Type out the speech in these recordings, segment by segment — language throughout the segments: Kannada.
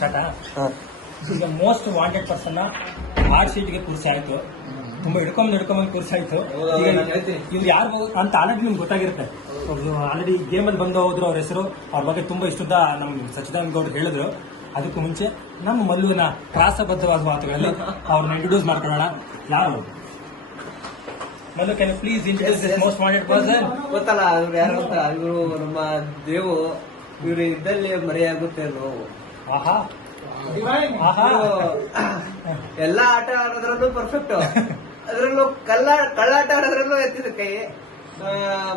ಸ್ಟಾರ್ಟಾ? ಈಗ ಮೋಸ್ಟ್ ವಾಂಟೆಡ್ ಪರ್ಸನ್ ಹಾರ್ಡ್ ಸೀಟ್ಗೆ ಕೂರ್ಸಾಯ್ತು, ತುಂಬಾ ಹಿಡ್ಕೊಂಡ್ ಕೂರ್ಸಾಯ್ತು. ಇವ್ರು ಯಾರು ಅಂತ ಆಲ್ರೆಡಿ ನಿಮ್ಗೆ ಗೊತ್ತಾಗಿರುತ್ತೆ. ಆಲ್ರೆಡಿ ಗೇಮಲ್ಲಿ ಬಂದು ಹೋದ್ರು, ಅವ್ರ ಹೆಸರು, ಅವ್ರ ಬಗ್ಗೆ ತುಂಬಾ ಇಷ್ಟದ ನಮ್ಗೆ ಸಚ್ಚಿದಾನಂದ ಗೌಡ್ರು ಹೇಳಿದ್ರು. ಅದಕ್ಕೂ ಮುಂಚೆ ನಮ್ಮ ಮಲ್ಲುವಿನ ಪ್ರಾಸಬದ್ಧವಾದ ಮಾತುಗಳಲ್ಲಿ ಅವ್ರನ್ನ ಇಂಟ್ರೊಡ್ಯೂಸ್ ಮಾಡ್ಕೊಳ್ಳೋಣ. ಯಾರು Mallu, can you please introduce this most wanted person? ಗೊತ್ತಲ್ಲ ಇವ್ರು ಯಾರು ಅಂತ? ಇವರು ನಮ್ಮ ದೇವು. ಇವ್ರು ಇದ್ದಲ್ಲಿ ಮರೆಯಾಗುತ್ತೆ ನೋವು. ಆಹಾ, ಎಲ್ಲಾ ಆಟ ಆಡೋದ್ರಲ್ಲೂ ಪರ್ಫೆಕ್ಟ್, ಅದ್ರಲ್ಲೂ ಕಳ್ಳಾಟ ಆಡೋದ್ರಲ್ಲೂ ಎತ್ತಿದ ಕೈ.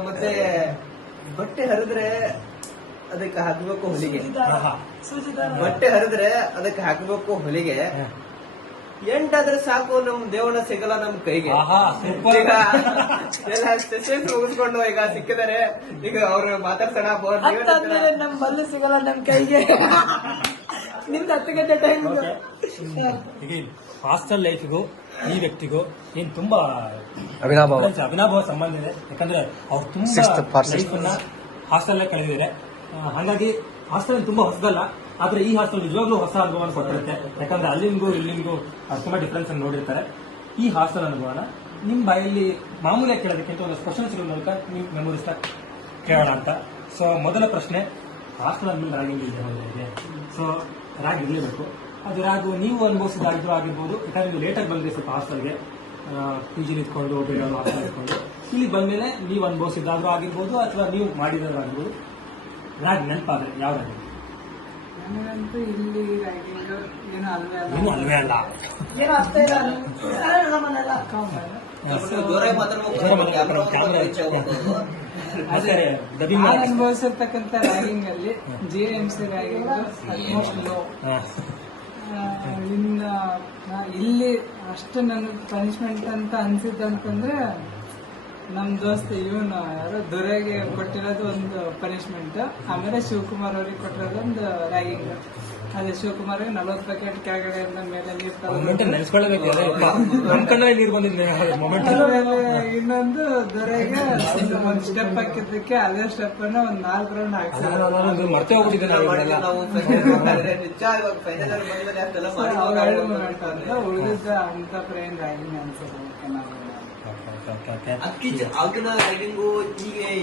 ಮತ್ತೆ ಬಟ್ಟೆ ಹರಿದ್ರೆ ಅದಕ್ಕೆ ಹಾಕಬೇಕು ಹೊಲಿಗೆ, ಬಟ್ಟೆ ಹರಿದ್ರೆ ಅದಕ್ಕೆ ಹಾಕಬೇಕು ಹೊಲಿಗೆ. ಎಂಟಾದ್ರೆ ಸಾಕು, ನಮ್ ದೇವನ ಸಿಗಲ್ಲ ನಮ್ ಕೈಗೆ. ಸೆಷನ್ ಮುಗಿಸ್ಕೊಂಡು ಈಗ ಸಿಕ್ಕಿದ್ದಾರೆ. ಈಗ ಅವ್ರು ಮಾತಾಡ್ಸೋಣ. ನಮ್ ಬಲ್ಲು ಸಿಗಲ್ಲ ನಮ್ ಕೈಗೆ. ನಿಮ್ದು 10 ಗಂಟೆ ಟೈಮ್. ಹಾಸ್ಟೆಲ್ ಲೈಫಿಗೂ ಈ ವ್ಯಕ್ತಿಗೂ ಏನ್ ತುಂಬಾ ಅವಿನಾಭಾವ ಸಂಬಂಧ ಇದೆ. ಯಾಕಂದ್ರೆ ಅವ್ರು ತುಂಬಾ ಲೈಫನ್ನ ಹಾಸ್ಟೆಲ್ ಕಳೆದಿದ್ದಾರೆ. ಹಾಗಾಗಿ ಹಾಸ್ಟೆಲ್ ತುಂಬಾ ಹೊಸದಲ್ಲ, ಆದ್ರೆ ಈ ಹಾಸ್ಟೆಲ್ ನಿಜವಾಗ್ಲೂ ಹೊಸ ಅನುಭವ ಕೊಟ್ಟಿರುತ್ತೆ. ಯಾಕಂದ್ರೆ ಅಲ್ಲಿಂಗೂ ಇಲ್ಲಿಂಗೂ ತುಂಬಾ ಡಿಫ್ರೆನ್ಸ್ ಅನ್ನು ನೋಡಿರ್ತಾರೆ. ಈ ಹಾಸ್ಟೆಲ್ ಅನುಭವನ ನಿಮ್ ಬಾಯಲ್ಲಿ ಮಾಮೂಲಿಯಾಗಿ ಕೇಳೋದಕ್ಕಿಂತ ಒಂದು ಕ್ವಶನ್ಸ್ ಮೂಲಕ ನಿಮ್ ಮೆಮೊರೀಸ್ ಕೇಳೋಣ ಅಂತ. ಸೊ ಮೊದಲ ಪ್ರಶ್ನೆ, ಹಾಸ್ಟೆಲ್ ಅಂದ್ಮೇಲೆ ರ್ಯಾಗಿಂಗ್ ಇದೆ. ಸೊ ರ್ಯಾಗ್ ಇರಲೇಬೇಕು. ಅದು ರ್ಯಾಗು ನೀವು ಅನುಭವಿಸಿದಾಗಿದ್ರು ಆಗಿರ್ಬೋದು, ಯಾಕಂದ್ರೆ ನೀವು ಲೇಟಾಗಿ ಬಂದ್ರೆ ಸ್ವಲ್ಪ ಹಾಸ್ಟೆಲ್ಗೆ ಪಿ ಜಿ ನಿಂತ್ಕೊಂಡು ಬೇಗ ಹಾಸ್ಟೆಲ್ ಇಟ್ಕೊಂಡು ಇಲ್ಲಿ ಬಂದ್ಮೇಲೆ ನೀವು ಅನುಭವಿಸಿದಾದ್ರೂ ಆಗಿರ್ಬೋದು ಅಥವಾ ನೀವು ಮಾಡಿದಾದ್ರೂ ಆಗಿರ್ಬೋದು, ರ್ಯಾಗ್ ನೆನಪಾದ್ರೆ ಯಾವ ರ್ಯಾಗ್? ನನಗಂತೂ ಇಲ್ಲಿ ರೈಡಿಂಗ್ ಏನು ಅಲ್ವೇ ಅಲ್ಲ. ಅನುಭವಿಸಿರ್ತಕ್ಕಂಥ ರ್ಯಾಗಿಂಗ್ ಅಲ್ಲಿ JMC ರ್ಯಾಗಿಂಗ್ ಆಲ್ಮೋಸ್ಟ್ ಲೋ. ಇಲ್ಲಿ ಅಷ್ಟು ನನಗೆ ಪನಿಷ್ಮೆಂಟ್ ಅಂತ ಅನ್ಸಿದ್ದಂತಂದ್ರೆ ನಮ್ ದೋಸ್ತ ಇವನು ಯಾರು ದೊರೆಗೆ ಕೊಟ್ಟಿರೋದು ಒಂದು ಪನಿಷ್ಮೆಂಟ್, ಆಮೇಲೆ ಶಿವಕುಮಾರ್ ಅವ್ರಿಗೆ ಕೊಟ್ಟಿರೋದು ಒಂದು ರ್ಯಾಗಿಂಗ್. ಅದೇ ಶಿವಕುಮಾರ್ 40 ಪ್ಯಾಕೆಟ್ ಕೆಳಗಡೆಯಿಂದ ಮೇಲೆ ಇನ್ನೊಂದು ದೊರೆಗೆ ಒಂದ್ ಸ್ಟೆಪ್ ಹಾಕಿದ್ದಕ್ಕೆ ಅದೇ ಸ್ಟೆಪ್ ಅನ್ನ ಒಂದ್ 4 ರೌಂಡ್ ಹಾಕ್ತಾರೆ. ಮರ್ತೇ ಹೋಗ್ಬಿಟ್ಟಿದೆ. ಉಳಿದಿದ್ದ ಅಂತ ಪ್ರೇಮ್ ರ್ಯಾಗಿಂಗ್ ಅನ್ಸುತ್ತೆ. ಆಗಿನ ರ್ಯಾಗಿಂಗು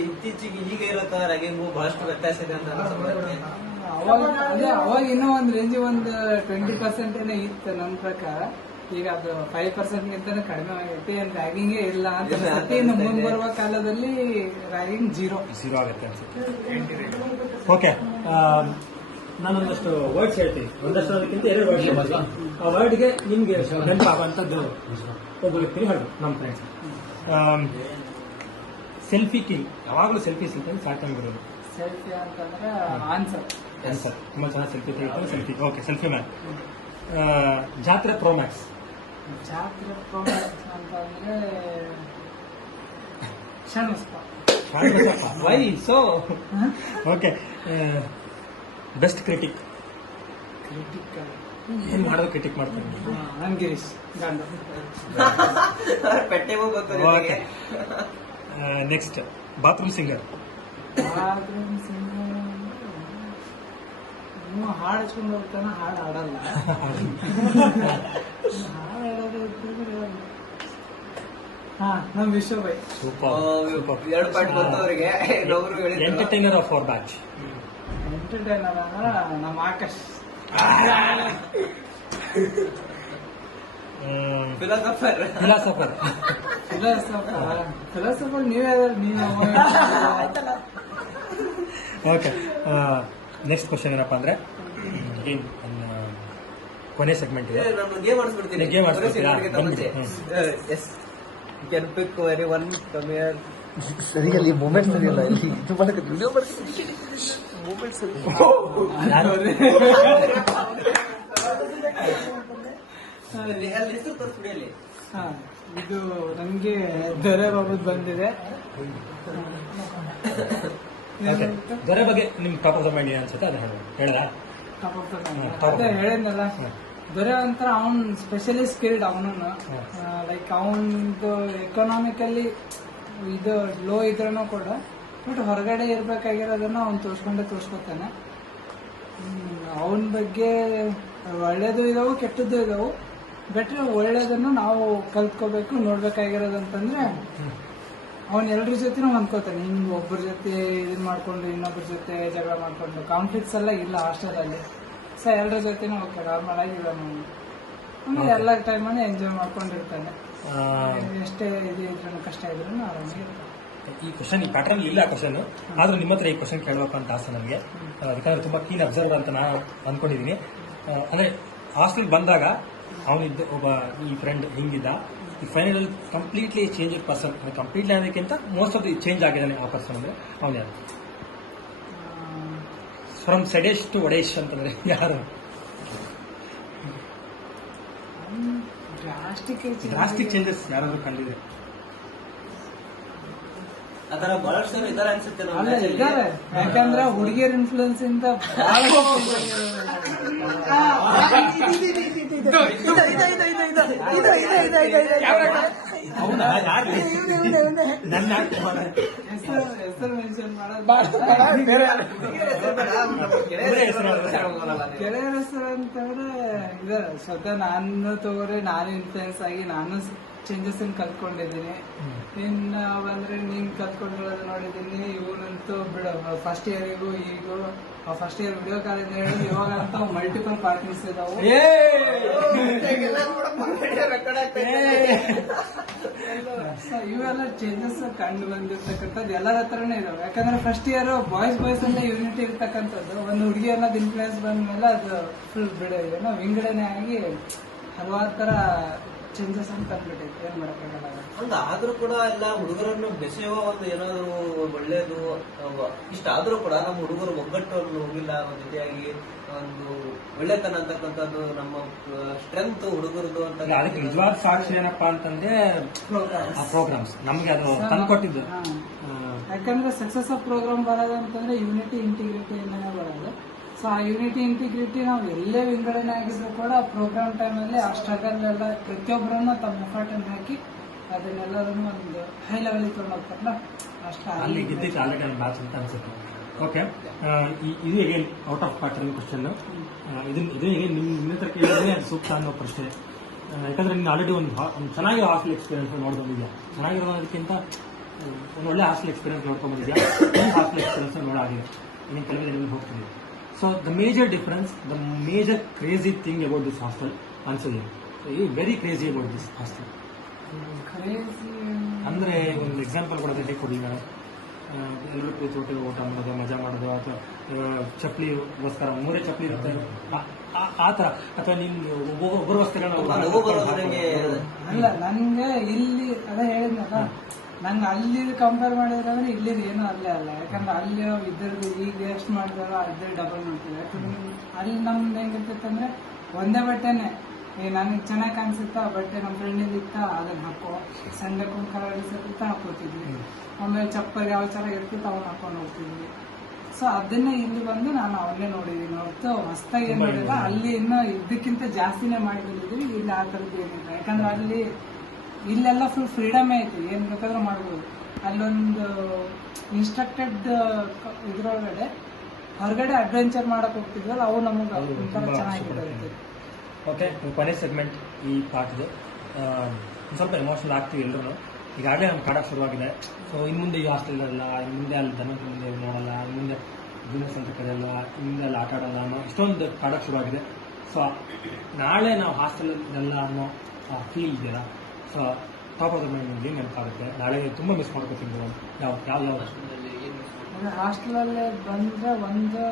ಇತ್ತೀಚೆಗೆ ಈಗ ಇರತ್ತ ರ್ಯಾಗಿಂಗು ಬಹಳಷ್ಟು ವ್ಯತ್ಯಾಸ ಇದೆ ಅಂತ ಅವಾಗ ಇನ್ನೂ ಒಂದ್ ರೇಂಜ್ ಒಂದು 20% ಏನೋ ಇತ್ತು ನನ್ನ ಪ್ರಕಾರ. ಈಗ ಅದು 5% ಗಿಂತ ಕಡಿಮೆ ಆಗೈತಿ. ಏನ್ ರ್ಯಾಗಿಂಗೇ ಇಲ್ಲ ಅಂತ ಅನ್ಸುತ್ತೆ. ಇನ್ನು ಮುಂದೆ ಬರುವ ಕಾಲದಲ್ಲಿ ರ್ಯಾಗಿಂಗ್ ಝೀರೋ ಆಗುತ್ತೆ ಅನ್ಸುತ್ತೆ. ಓಕೆ, ನಾನೊಂದಷ್ಟು ವರ್ಡ್ಸ್ ಹೇಳ್ತೀನಿ. ಒಂದಷ್ಟು ಅದಕ್ಕಿಂತ 2 ವರ್ಡ್ಸ್. ಆ ವರ್ಡ್ಗೆ ನಿಮ್ಗೆ ನೆನಪಾಗುವಂಥದ್ದು ಒಬ್ಬ ವ್ಯಕ್ತಿ ಹೇಳ್ಬೇಕು. ನಮ್ಮ ಫ್ರೆಂಡ್ಸ್ ಸೆಲ್ಫಿ ಕಿಂಗ್, ಯಾವಾಗಲೂ ಸೆಲ್ಫಿ ಸಾಕಾಗಿರೋದು. ಸೆಲ್ಫಿ ಅಂತಂದ್ರೆ ಆನ್ಸರ್ ತುಂಬಾ ಚೆನ್ನಾಗಿ ಸೆಲ್ಫಿ ತೆಗಿತಾರೆ. Selfie, okay, selfie man. ಜಾತ್ರೆ ಪ್ರೋಮ್ಯಾಕ್ಸ್. ಜಾತ್ರೆ ಪ್ರೋಮ್ಯಾಕ್ಸ್ ಅಂತಂದ್ರೆ ಶರ್ಮಸ್ಪ. Why so? Okay, best critic. ಏನ್ ಮಾಡೋದು ಕ್ರಿಟಿಕ್ ಮಾಡ್ತಾರೆ? ಗಿರೀಶ್ ಗಂಡ. ಪೆಟ್ಟೆ okay, next bathroom singer. Bathroom singer ಹಾಡು ಹಚ್ಕೊಂಡು ಹೋಗ್ತಾನ, ಹಾಡು ಆಡಲ್ಲ. ಹಾಡು ಆಡೋದು ನಮ್ ವಿಶ್ವಭಾಯ್. ಸೂಪರ್. 2 ಪಾಯಿಂಟ್ ಬಂದವರಿಗೆ. Entertainer of our batch. Entertainer ಅಂದ್ರೆ ನಮ್ಮ ಆಕಾಶ್. ಫಿಲಾಸಫರ್ ನೀವೇ. ಓಕೆ, ನೆಕ್ಸ್ಟ್ ಕ್ವಶನ್ ಏನಪ್ಪಾ ಅಂದ್ರೆ, ಕೊನೆ ಸೆಗ್ಮೆಂಟ್ ಇದೆ. ಗೇಮ್ ಆಡಿಸ್ಬಿಡ್ತೀನಿ. ಗೇಮ್ ಆಡಿಸ್ಬಿಡ್ತೀರಾ? ಸರಿಯಲ್ಲಿ ಮೂಮೆಂಟ್ ಸರಿಯಲ್ಲ. ಇಲ್ಲಿ ಇದು ಮಾಡಕ್ಕೆ ವಿಡಿಯೋ ಮಾಡ್ತೀನಿ. ಮೂಮೆಂಟ್ ಸರಿ. ಇದು ನಮ್ಗೆ ದೊರೆ ಬಾಬುದ್ ಬಂದಿದೆ. ದೊರೆ ಬಗ್ಗೆ ನಿಮ್ ಟಾಪ್ ಆಫ್ ದ ಮೈಂಡ್ ಅನ್ಸುತ್ತೆ, ಅದು ಹೇಳ. ಅದೇ ಹೇಳಿದ್ನಲ್ಲ, ದೊರೆ ಒಂಥರ ಅವನ್ ಸ್ಪೆಷಲಿ ಸ್ಕಿಲ್ಡ್. ಅವನು ಲೈಕ್ ಅವನದು ಎಕನಾಮಿಕಲಿ ಇದು ಲೋ ಇದ್ರೂ ಕೂಡ ಬಟ್ ಹೊರಗಡೆ ಇರ್ಬೇಕಾಗಿರೋದನ್ನ ಅವ್ನು ತೋರ್ಸ್ಕೊಂಡೇ ತೋರ್ಸ್ಕೊತಾನೆ. ಅವನ್ ಬಗ್ಗೆ ಒಳ್ಳೇದು ಇದಾವು ಕೆಟ್ಟದ್ದು ಇದಾವು. ಬೆಟ್ರೆ ಒಳ್ಳೇದನ್ನು ನಾವು ಕಲ್ತ್ಕೋಬೇಕು. ನೋಡ್ಬೇಕಾಗಿರೋದಂತಂದ್ರೆ ಅವನ್ ಎಲ್ರ ಜೊತೆನೂ ಹೊಂದ್ಕೋತಾನೆ. ಹಿಂಗ್ ಒಬ್ಬರ ಜೊತೆ ಇದನ್ ಮಾಡ್ಕೊಂಡು ಇನ್ನೊಬ್ಬರ ಜೊತೆ ಜಗಳ ಮಾಡ್ಕೊಂಡು ಕಾನ್ಫ್ಲಿಕ್ಟ್ಸ್ ಎಲ್ಲ ಇಲ್ಲ ಹಾಸ್ಟೆಲಲ್ಲಿ. ಸೊ ಎಲ್ರ ಜೊತೆನೂ ಓಕೆ ನಾರ್ಮಲ್ ಆಗಿ ಆಮೇಲೆ ಎಲ್ಲ ಟೈಮಲ್ಲಿ ಎಂಜಾಯ್ ಮಾಡ್ಕೊಂಡಿರ್ತಾನೆ. ಎಷ್ಟೇ ಇದು ಇದ್ರೂ ಕಷ್ಟ ಇದ್ರೂ ಆರಾಮಾಗಿ ಇರ್ತಾನೆ. ಈ ಕ್ವಶನ್, ಈ ಪ್ಯಾಟರ್ನ್ ಇಲ್ಲ ಕ್ವಶನ್, ಆದ್ರೂ ನಿಮ್ಮ ಹತ್ರ ಈ ಕ್ವಶನ್ ಕೇಳಬೇಕು ಅಂತ ಆಸೆ ನನಗೆ. ಯಾಕಂದ್ರೆ ತುಂಬಾ ಕೀನ್ ಅಬ್ಸರ್ವರ್ ಅಂತ ನಾನು ಅನ್ಕೊಂಡಿದ್ದೀನಿ. ಅಂದ್ರೆ ಹಾಸ್ಟೆಲ್ ಬಂದಾಗ ಅವನಿದ್ದ ಒಬ್ಬ ಈ ಫ್ರೆಂಡ್ ಹಿಂಗಿದ್ದ, ಈ final completely change person. Completely ಅನ್ನೋದಕ್ಕಿಂತ ಮೋಸ್ಟ್ ಆಫ್ ದಿ ಚೇಂಜ್ ಆಗಿದ್ದಾನೆ ಆ ಪರ್ಸನ್ ಅಂದ್ರೆ ಅವನು ಯಾರು? ಫ್ರಮ್ ಸಡೇಶ್ ಟು ವಡೇಶ್ ಅಂತಂದ್ರೆ ಯಾರು? ಡ್ರಾಸ್ಟಿಕ್ ಚೇಂಜಸ್ ಯಾರಾದ್ರೂ ಕಂಡಿದೆ? ಆತರ ಬಹಳಷ್ಟು ಜನ ಇದಾರೆ ಅನ್ಸುತ್ತೆ ನಮ್ಮ ಅಲ್ಲ batch ಅಲ್ಲಿ. ಇದ್ದಾರೆ. ಯಾಕಂದ್ರೆ ಹುಡುಗಿಯರ ಇನ್ಫ್ಲೂಯೆನ್ಸ್ ಇಂದ ಬಹಳ ಹೌದಾ? ಯಾರು? ನನ್ನ ಹೆಸರು ಮೆನ್ಷನ್ ಮಾಡೋದು ಗೆಳೆಯರ ಹೆಸರು ಅಂತಂದ್ರೆ ಇದಾರೆ. ಸ್ವತಃ ನಾನು ತಗೋರೆ ನಾನು ಇನ್ಫ್ಲೂಯೆನ್ಸ್ ಆಗಿ ನಾನು ಚೇಂಜಸ್ ಕಲ್ತ್ಕೊಂಡಿದ್ದೀನಿ. ಇನ್ನು ಬಂದ್ರೆ ನೀನ್ ಕಲ್ತ್ಕೊಂಡಿರೋದು ನೋಡಿದೀನಿ. ಇವನಂತೂ ಬಿಡು ಫಸ್ಟ್ ಇಯರ್ಗೂ ಈಗೂ ಫಸ್ಟ್ ಇಯರ್ ವಿಡಿಯೋ ಕಾಲಿಂದ ಹೇಳಿ ಇವಾಗಂತೂ ಮಲ್ಟಿಪಲ್ ಪಾರ್ಟ್ನರ್ಸ್ ಇದಾವೆ. ಇವೆಲ್ಲ ಚೇಂಜಸ್ ಕಂಡು ಬಂದಿರ್ತಕ್ಕಂಥದ್ದು ಎಲ್ಲರ ಹತ್ರನೇ ಇದಾವೆ. ಯಾಕಂದ್ರೆ ಫಸ್ಟ್ ಇಯರ್ ಬಾಯ್ಸ್ ಅಲ್ಲೇ ಯೂನಿಟಿ ಇರ್ತಕ್ಕಂಥದ್ದು. ಒಂದು ಹುಡುಗಿ ಅನ್ನೋದು ಇನ್ಫ್ಲೂಯೆನ್ಸ್ ಬಂದ್ಮೇಲೆ ಅದು ಫುಲ್ ಬಿಡೋ ವಿಂಗಡಣೆ ಆಗಿ ಹಲವಾರು ತರ ಚೇಂಜಸ್ ಅಂತ ಕಂಡ್ಬಿಟ್ಟೈತೆ. ಏನ್ ಮಾಡಕ್ಕಾಗಲ್ಲ. ಹಂಗ ಆದ್ರೂ ಕೂಡ ಎಲ್ಲ ಹುಡುಗರನ್ನು ಬೆಸೆಯುವ ಒಂದು ಏನಾದ್ರು ಒಳ್ಳೇದು ಇಷ್ಟ ಆದ್ರೂ ಕೂಡ ನಮ್ಮ ಹುಡುಗರು ಒಗ್ಗಟ್ಟು ಹೋಗಿಲ್ಲ. ಒಂದು ರೀತಿಯಾಗಿ ಒಂದು ಒಳ್ಳೆತನ ಅಂತಕ್ಕಂಥದ್ದು ನಮ್ಮ ಸ್ಟ್ರೆಂತ್ ಹುಡುಗರದು ಅಂತ. ಅದಕ್ಕೆ ನಿಜವಾದ ಸಾಕ್ಷಿ ಏನಪ್ಪಾ ಅಂತಂದ್ರೆ ಪ್ರೋಗ್ರಾಮ್ಸ್ ನಮ್ಗೆ ಅದು ತಂದ್ಕೊಟ್ಟಿದ್ದು. ಯಾಕಂದ್ರೆ ಸಕ್ಸಸ್ ಆಫ್ ಪ್ರೋಗ್ರಾಮ್ ಬರೋದಂತಂದ್ರೆ ಯೂನಿಟಿ ಇಂಟಿಗ್ರಿಟಿ ಇಂದಾನೆ ಬರೋದು. ಸೊ ಆ ಯೂನಿಟಿ ಇಂಟಿಗ್ರಿಟಿ ನಾವು ಎಲ್ಲೇ ವಿಂಗಡಣೆ ಆಗಿದ್ರು ಕೂಡ ಪ್ರೋಗ್ರಾಮ್ ಟೈಮಲ್ಲಿ ಆ ಸ್ಟ್ರಗಲ್ ಎಲ್ಲ ಪ್ರತಿಯೊಬ್ಬರನ್ನು ತಮ್ಮ ಎಫರ್ಟ್ ಅನ್ನು ಹಾಕಿ ಅದನ್ನೆಲ್ಲರನ್ನು ಒಂದು ಹೈ ಲೆವೆಲ್ ತಗೊಂಡು ಹೋಗ್ತಾರಲ್ಲ ಅಷ್ಟ ಅಲ್ಲಿ ಗೆದ್ದಿತ್ತು ಆಲ್ರೆಡಿ ನನ್ನ ಬ್ಯಾಚ್ ಅಂತ ಅನ್ಸುತ್ತೆ. ಓಕೆ, ಇದು ಹೇಗೆ ಔಟ್ ಆಫ್ ಪ್ಯಾಟರ್ನ್ ಕ್ವಶನ್. ಇದು ಹೇಗೆ ನಿಮ್ಮ ಹತ್ರ ಕೇಳಿದ್ರೆ ಅದು ಸೂಕ್ತ ಅನ್ನೋ ಪ್ರಶ್ನೆ. ಯಾಕಂದ್ರೆ ನೀನು ಆಲ್ರೆಡಿ ಒಂದು ಚೆನ್ನಾಗಿ ಹಾಸ್ಟೆಲ್ ಎಕ್ಸ್ಪೀರಿಯನ್ಸ್ ನೋಡ್ಕೊಂಡಿದ್ಯಾ. ಚೆನ್ನಾಗಿರೋದಕ್ಕಿಂತ ಒಂದು ಒಳ್ಳೆ ಹಾಸ್ಟೆಲ್ ಎಕ್ಸ್ಪೀರಿಯನ್ಸ್ ನೋಡ್ಕೊಂಡ್ಬಂದಿದ್ಯಾ. ಹಾಸ್ಟೆಲ್ ಎಕ್ಸ್ಪೀರಿಯನ್ಸ್ ನೋಡಾಗಿದೆ ನೀನು ಕೆಲವೇ ನಿಮ್ಗೆ ಹೋಗ್ತಿದ್ದೀವಿ. So the major difference, the major crazy thing about this hostel ಅನ್ಸೋದು very crazy about this hostel ಅಂದ್ರೆ ಒಂದು ಎಕ್ಸಾಂಪಲ್ ಕೊಡೋದು ಹೇಗೆ ಕೊಡಲಿ ನಾನು. ಎಲ್ಲರೂ ಕೂತು ಹೋಟೆಲ್ ಊಟ ಮಾಡೋದು, ಮಜಾ ಮಾಡೋದು, ಅಥವಾ ಚಪ್ಪಲಿಗೋಸ್ಕರ 3 ಚಪ್ಪಲಿ ಇರುತ್ತೆ ಆ ತರ, ಅಥವಾ ನಿಮ್ಗೆ ಒಬ್ಬರು ಅಲ್ಲ. ನನ್ಗೆ ಇಲ್ಲಿ ಅದೇ ಹೇಳಿದ್ನಲ್ಲ, ನಂಗೆ ಅಲ್ಲಿ ಕಂಪೇರ್ ಮಾಡಿದ್ರೆ ಅಂದ್ರೆ ಇಲ್ಲಿದ್ ಏನೂ ಅಲ್ಲೇ ಅಲ್ಲ. ಯಾಕಂದ್ರೆ ಅಲ್ಲಿ ಇದ್ರದ್ದು ಈಗ ಎಷ್ಟು ಮಾಡಿದಾರೋ ಇದ್ರ ಡಬಲ್ ಮಾಡ್ತೀವಿ. ಯಾಕಂದ್ರೆ ಅಲ್ಲಿ ನಮ್ದು ಹೆಂಗಿರ್ತೈತೆ ಅಂದ್ರೆ ಒಂದೇ ಬಟ್ಟೆನೆ ನನಗೆ ಚೆನ್ನಾಗಿ ಕಾಣಿಸುತ್ತಾ ಬಟ್ಟೆ ನಮ್ಮ ಫ್ರೆಂಡಿಂದ ಇತ್ತ ಅದನ್ನ ಹಾಕೋ, ಸಂಡೆಕೊಂದು ಕಲರ್ ಇತ್ತ ಹಾಕೋತಿದ್ವಿ. ಆಮೇಲೆ ಚಪ್ಪಲ್ ಯಾವ ಚೆನ್ನಾಗಿ ಇರ್ತಿತ್ತು ಅವನ್ನ ಹಾಕೊಂಡು ಹೋಗ್ತಿದ್ವಿ. ಸೊ ಅದನ್ನೇ ಇಲ್ಲಿ ಬಂದು ನಾನು ಅವನ್ನೇ ನೋಡಿದೀನಿ ಹೊರತು ಹೊಸದಾಗಿ ಏನ್ ಮಾಡಿಲ್ಲ. ಅಲ್ಲಿ ಇನ್ನೂ ಇದಕ್ಕಿಂತ ಜಾಸ್ತಿನೇ ಮಾಡಿ ಬಂದಿದ್ವಿ. ಇಲ್ಲಿ ಆ ಥರದ್ದು ಏನಿಲ್ಲ. ಯಾಕಂದ್ರೆ ಅಲ್ಲಿ ಇಲ್ಲೆಲ್ಲ ಫುಲ್ ಫ್ರೀಡಮೇ ಐತಿ, ಏನ್ ಬೇಕಾದ್ರೂ ಮಾಡ್ಬೋದು. ಅಲ್ಲೊಂದು ಇನ್ಸ್ಟ್ರಕ್ಟೆಡ್ ಇದ್ರೊಳಗಡೆ ಹೊರಗಡೆ ಅಡ್ವೆಂಚರ್ ಮಾಡಕ್ ಹೋಗ್ತಿದ್ವಲ್ಲ, ಅವು ನಮಗೆ ಒಂಥರ ಚೆನ್ನಾಗಿರುತ್ತೆ. ಓಕೆ, ಕೊನೆ ಸೆಗ್ಮೆಂಟ್ ಈ ಪಾರ್ಟ್ದು ಸ್ವಲ್ಪ ಎಮೋಷನಲ್ ಆಗ್ತೀವಿ ಎಲ್ಲರೂ. ಈಗಾಗಲೇ ನಮ್ಮ ಕಾಡಕ್ಕೆ ಶುರುವಾಗಿದೆ. ಸೊ ಇನ್ನು ಮುಂದೆ ಈ ಹಾಸ್ಟೆಲ್ ಅಲ್ಲ, ಇನ್ನು ಮುಂದೆ ಅಲ್ಲಿ ದನ ಮುಂದೆ ನೋಡಲ್ಲ, ಇನ್ನು ಮುಂದೆ ಬಿಸ್ನೆಸ್ ಅಂತ ಕರೆಯಲ್ಲ, ಇನ್ನು ಮುಂದೆ ಅಲ್ಲಿ ಆಟ ಆಡಲ್ಲ ಅನ್ನೋ ಇಷ್ಟೊಂದು ಕಾಡಕ್ಕೆ ಶುರುವಾಗಿದೆ. ಸೊ ನಾಳೆ ನಾವು ಹಾಸ್ಟೆಲಲ್ಲ ಅನ್ನೋ ಫೀಲ್ ಇದೆಯಲ್ಲ, so top of the mind ಏನು ನೆನಪಾಗುತ್ತೆ? ನಾಳೆ ತುಂಬ ಮಿಸ್ ಮಾಡ್ಕೋತೀನಿ. ಯಾವ ಹಾಸ್ಟೆಲಲ್ಲಿ ಬಂದ್ರೆ ಒಂದು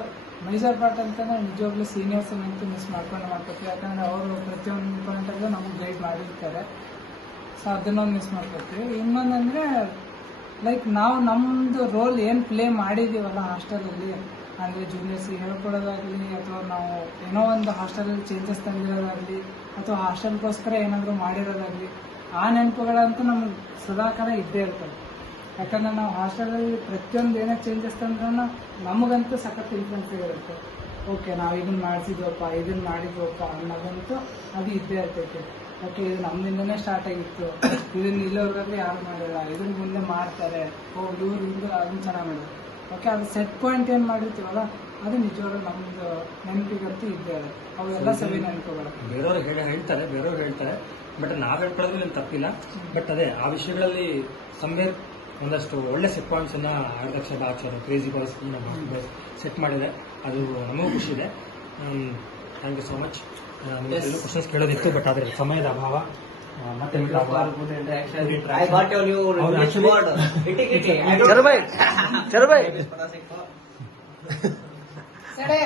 ಮೇಜರ್ ಪಾರ್ಟ್ ಅಂತಾನೆ ನಿಜವಾಗ್ಲೂ ಸೀನಿಯರ್ಸ್ ಅಂತೂ ಮಿಸ್ ಮಾಡ್ಕೋತೀವಿ. ಯಾಕಂದ್ರೆ ಅವರು ಪ್ರತಿಯೊಂದು ಪಾಯಿಂಟಲ್ಲೂ ನಮಗೆ ಗೈಡ್ ಮಾಡಿರ್ತಾರೆ. ಸೊ ಅದನ್ನೊಂದು ಮಿಸ್ ಮಾಡ್ಕೋತೀವಿ. ಇನ್ನೊಂದಂದ್ರೆ ಲೈಕ್ ನಾವು ನಮ್ಮದು ರೋಲ್ ಏನು ಪ್ಲೇ ಮಾಡಿದೀವಲ್ಲ ಹಾಸ್ಟೆಲಲ್ಲಿ, ಅಂದರೆ ಜೂನಿಯರ್ಸಿಗೆ ಹೇಳ್ಕೊಡೋದಾಗಲಿ, ಅಥವಾ ನಾವು ಏನೋ ಒಂದು ಹಾಸ್ಟೆಲಲ್ಲಿ ಚೇಂಜಸ್ ತಂದಿರೋದಾಗಲಿ, ಅಥವಾ ಹಾಸ್ಟೆಲ್ಗೋಸ್ಕರ ಏನಾದರೂ ಮಾಡಿರೋದಾಗಲಿ, ಆ ನೆನಪುಗಳಂತೂ ನಮಗೆ ಸದಾಕಾಲ ಇದ್ದೇ ಇರ್ತವೆ. ಯಾಕಂದ್ರೆ ನಾವು ಹಾಸ್ಟೆಲಲ್ಲಿ ಪ್ರತಿಯೊಂದು ಏನೇ ಚೇಂಜಸ್ ತಂದ್ರೂ ನಮಗಂತೂ ಸಖತ್ ಇನ್ಫ್ಲುಯೆನ್ಸ್ ಇರುತ್ತೆ. ಓಕೆ, ನಾವು ಇದನ್ನ ಮಾಡಿದ್ವಪ್ಪ ಅನ್ನೋದಂತೂ ಅದು ಇದ್ದೇ ಇರ್ತೈತೆ. ಓಕೆ, ಇದು ನಮ್ಮಿಂದನೇ ಸ್ಟಾರ್ಟ್ ಆಗಿತ್ತು, ಇದನ್ನ ಇಲ್ಲವ್ರಿಗೆ ಯಾರು ಮಾಡಿಲ್ಲ, ಇದನ್ನ ಮುಂದೆ ಮಾಡ್ತಾರೆ, ಇವ್ರು ಅದನ್ನ ಚೆನ್ನಾಗಿ ಮಾಡಿದ್ರು. ಓಕೆ, ಅದು ಸೆಟ್ ಪಾಯಿಂಟ್ ಏನು ಮಾಡಿರ್ತೀವಲ್ಲ ಅದು ನಿಜವಾಗ್ಲೂ ನಮ್ದು ನೆನಪಿಗಂತೂ ಇದ್ದೇ ಇದೆ. ಅವೆಲ್ಲ ಸವಿ ನೆನಪುಗಳು. ಬೇರೆಯವ್ರು ಹೇಳ್ತಾರೆ ಬಟ್ ನಾವ್ ಹೇಳ್ಕೊಳ್ಳೋದ್ರಲ್ಲಿ ಏನು ತಪ್ಪಿಲ್ಲ. ಬಟ್ ಅದೇ ಆ ವಿಷಯಗಳಲ್ಲಿ ಸಂವೇರ್ ಒಂದಷ್ಟು ಒಳ್ಳೆ ಸೆಟ್ ಪಾಯಿಂಟ್ಸ್ ಅನ್ನ ಆರ್ದಕ್ಷ ಆಚಾರ್ಯ ಕ್ರೇಜಿ ಬಾಯ್ಸ್ ಸೆಟ್ ಮಾಡಿದೆ. ಅದು ನಮಗೂ ಖುಷಿ ಇದೆ. Thank you so much. Questions ಕೇಳೋದಿತ್ತು ಬಟ್ ಆದ್ರೆ ಸಮಯದ ಅಭಾವ. ಮತ್ತೆ I got your new English word. Itty-kitty. ಚರಬೈ ಸರಿ